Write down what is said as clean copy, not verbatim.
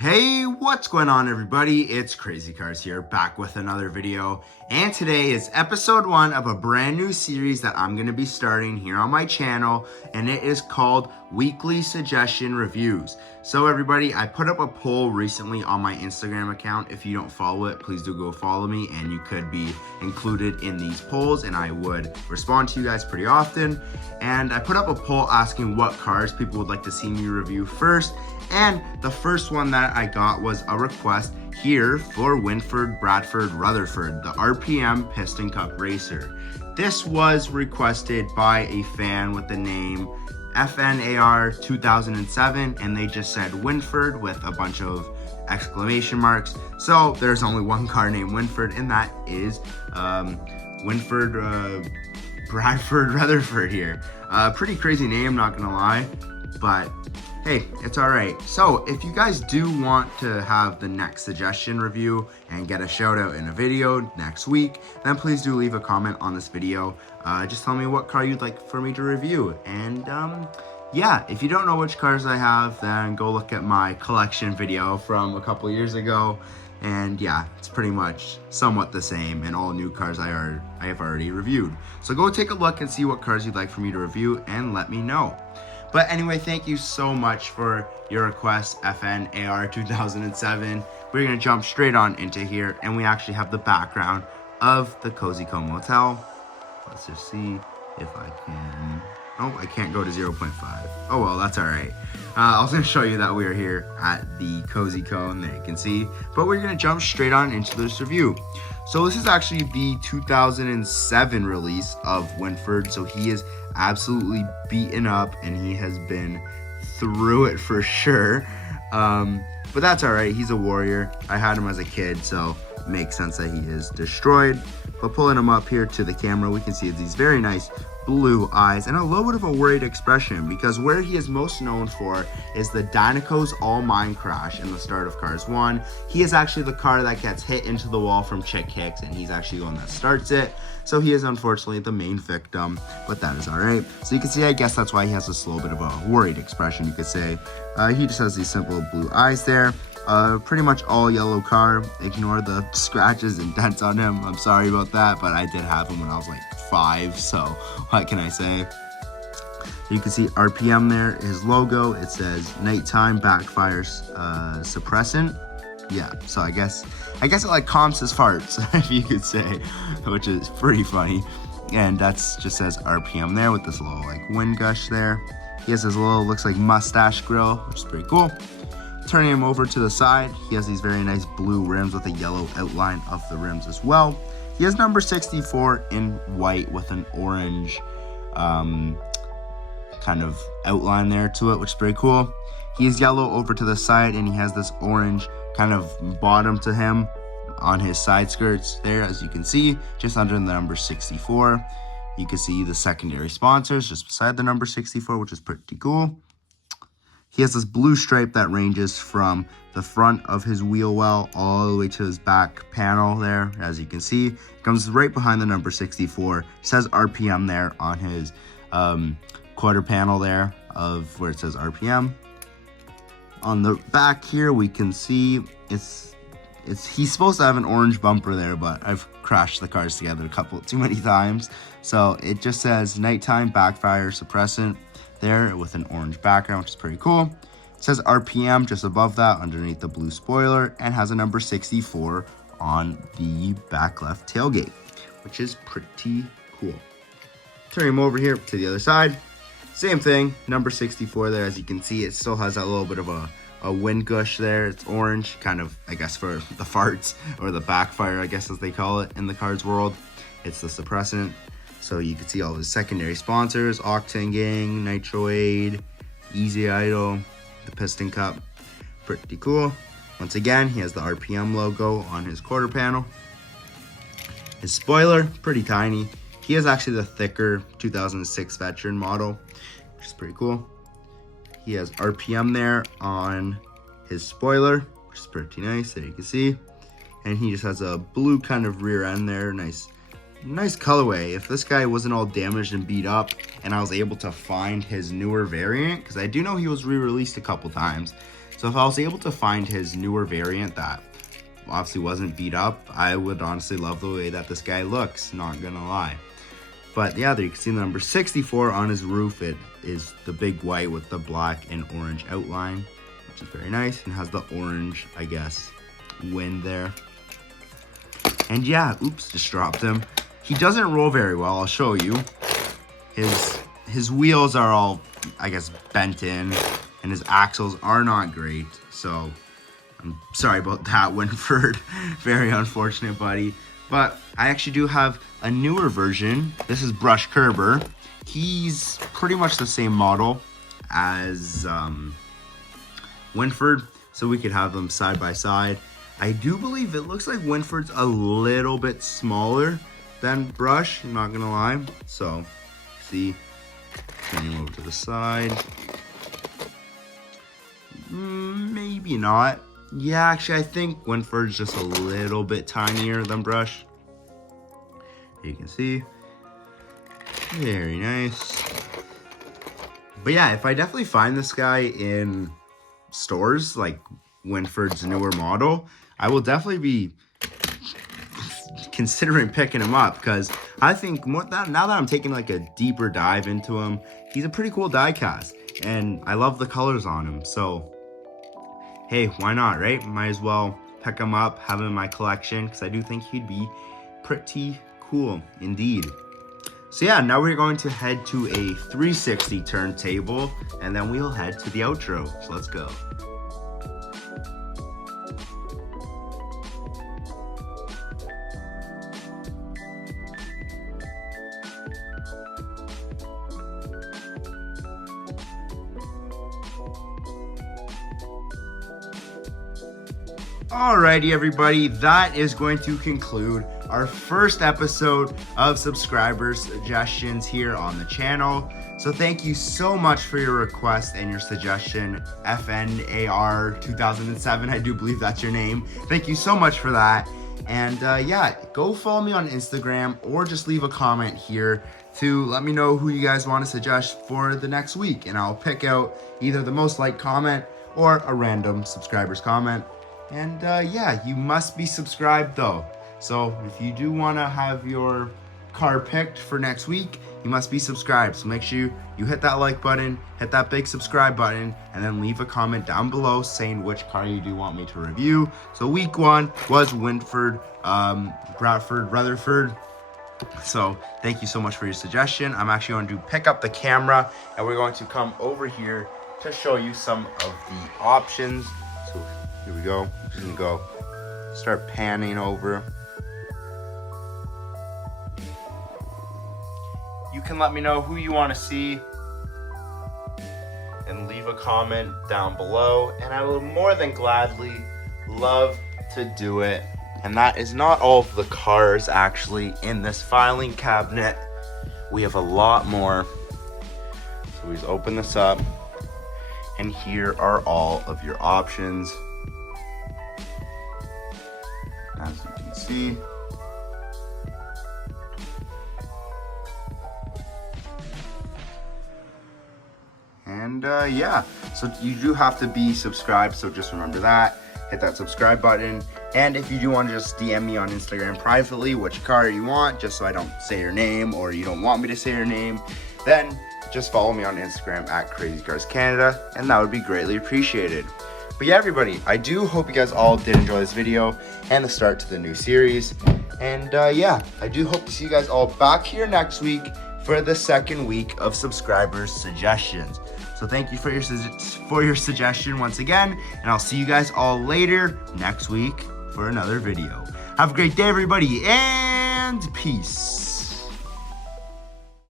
Hey, what's going on everybody? It's Crazy Cars here, back with another video. And today is episode 1 of a brand new series that I'm going to be starting here on my channel. And it is called Weekly Suggestion Reviews. So everybody, I put up a poll recently on my Instagram account. If you don't follow it, please do go follow me. And you could be included in these polls. And I would respond to you guys pretty often. And I put up a poll asking what cars people would like to see me review first. And the first one that I got was a request here for Winford, Bradford, Rutherford, the RPM Piston Cup Racer. This was requested by a fan with the name FNAR 2007, and they just said Winford with a bunch of exclamation marks. So there's only one car named Winford, and that is Winford Bradford Rutherford here. Pretty crazy name, not gonna lie, but hey, it's all right. So if you guys do want to have the next suggestion review and get a shout out in a video next week, then please do leave a comment on this video. Just tell me what car you'd like for me to review. And yeah, if you don't know which cars I have, then go look at my collection video from a couple years ago. And yeah, it's pretty much somewhat the same, and all new cars I have already reviewed. So go take a look and see what cars you'd like for me to review and let me know. But anyway, thank you so much for your request, FNAR 2007. We're going to jump straight on into here, and we actually have the background of the Cozy Cone Motel. Let's just see if I can... Oh, I can't go to 0.5. Oh, well, that's all right. I was going to show you that we are here at the Cozy Cone, there you can see. But we're going to jump straight on into this review. So this is actually the 2007 release of Winford. So he is absolutely beaten up, and he has been through it for sure. But that's all right. He's a warrior. I had him as a kid, so it makes sense that he is destroyed. But pulling him up here to the camera, we can see these very nice blue eyes and a little bit of a worried expression, because where he is most known for is the Dinoco's All Mine crash in the start of Cars 1. He is actually the car that gets hit into the wall from Chick Hicks, and he's actually the one that starts it. So he is unfortunately the main victim, but that is all right. So you can see, I guess that's why he has this little bit of a worried expression, you could say. He just has these simple blue eyes there. Pretty much all yellow car. Ignore the scratches and dents on him. I'm sorry about that, but I did have him when I was like 5, so what can I say? You can see RPM there, his logo. It says nighttime backfire suppressant. Yeah, so I guess it like calms his farts, if you could say, which is pretty funny. And that's just says RPM there with this little like wind gush there. He has his little, looks like mustache grill, which is pretty cool. Turning him over to the side, he has these very nice blue rims with a yellow outline of the rims as well. He has number 64 in white with an orange kind of outline there to it, which is pretty cool. He is yellow over to the side, and he has this orange kind of bottom to him on his side skirts there, as you can see, just under the number 64. You can see the secondary sponsors just beside the number 64, which is pretty cool. He has this blue stripe that ranges from the front of his wheel well all the way to his back panel there, as you can see. It comes right behind the number 64. It says RPM there on his quarter panel there of where it says RPM. On the back here, we can see he's supposed to have an orange bumper there, but I've crashed the cars together too many times. So it just says nighttime backfire suppressant there with an orange background, which is pretty cool. It says RPM just above that underneath the blue spoiler, and has a number 64 on the back left tailgate, which is pretty cool. Turn him over here to the other side. Same thing, number 64 there. As you can see, it still has that little bit of a wind gush there. It's orange, kind of, I guess, for the farts or the backfire, I guess as they call it in the cars world. It's the suppressant. So you can see all his secondary sponsors: Octane Gang, Nitro Aid, Easy Idle, the Piston Cup. Pretty cool. Once again, he has the RPM logo on his quarter panel. His spoiler, pretty tiny. He is actually the thicker 2006 veteran model, which is pretty cool. He has RPM there on his spoiler, which is pretty nice, there you can see. And he just has a blue kind of rear end there, nice colorway. If this guy wasn't all damaged and beat up, and I was able to find his newer variant, because I do know he was re-released a couple times. So if I was able to find his newer variant that obviously wasn't beat up, I would honestly love the way that this guy looks, not gonna lie. But yeah, there you can see the number 64 on his roof. It is the big white with the black and orange outline, which is very nice, and has the orange, I guess, wind there. And yeah, oops, just dropped him. He doesn't roll very well, I'll show you. His wheels are all, I guess, bent in, and his axles are not great. So I'm sorry about that, Winford. Very unfortunate, buddy. But I actually do have a newer version. This is Brush Kerber. He's pretty much the same model as Winford, so we could have them side by side. I do believe it looks like Winford's a little bit smaller than Brush, I'm not gonna lie. So, see, turning over to the side. Maybe not. Yeah, actually, I think Winford's just a little bit tinier than Brush. You can see. Very nice. But yeah, if I definitely find this guy in stores, like Winford's newer model, I will definitely be considering picking him up, because I think now that I'm taking like a deeper dive into him, he's a pretty cool die cast, and I love the colors on him. So hey, why not, right? Might as well pick him up, have him in my collection, because I do think he'd be pretty cool indeed. So yeah, now we're going to head to a 360 turntable, and then we'll head to the outro. So let's go. Alrighty, everybody, that is going to conclude our first episode of subscriber suggestions here on the channel. So thank you so much for your request and your suggestion, FNAR 2007, I do believe that's your name. Thank you so much for that. And yeah, go follow me on Instagram, or just leave a comment here to let me know who you guys want to suggest for the next week, and I'll pick out either the most liked comment or a random subscriber's comment. And yeah, you must be subscribed though. So if you do want to have your car picked for next week, you must be subscribed. So make sure you hit that like button, hit that big subscribe button, and then leave a comment down below saying which car you do want me to review. So week 1 was Winford, Bradford, Rutherford. So thank you so much for your suggestion. I'm actually going to pick up the camera, and we're going to come over here to show you some of the options. So here we go. Just gonna go start panning over. You can let me know who you want to see and leave a comment down below, and I will more than gladly love to do it. And that is not all of the cars actually in this filing cabinet. We have a lot more. So we just open this up, and here are all of your options. As you can see, and yeah, so you do have to be subscribed, so just remember that. Hit that subscribe button, and if you do want to just DM me on Instagram privately which car you want, just so I don't say your name, or you don't want me to say your name, then just follow me on Instagram at Crazy Cars Canada, and that would be greatly appreciated. But yeah, everybody, I do hope you guys all did enjoy this video and the start to the new series. And yeah, I do hope to see you guys all back here next week for the second week of subscribers suggestions. So thank you for your suggestion once again, and I'll see you guys all later next week for another video. Have a great day, everybody, and peace.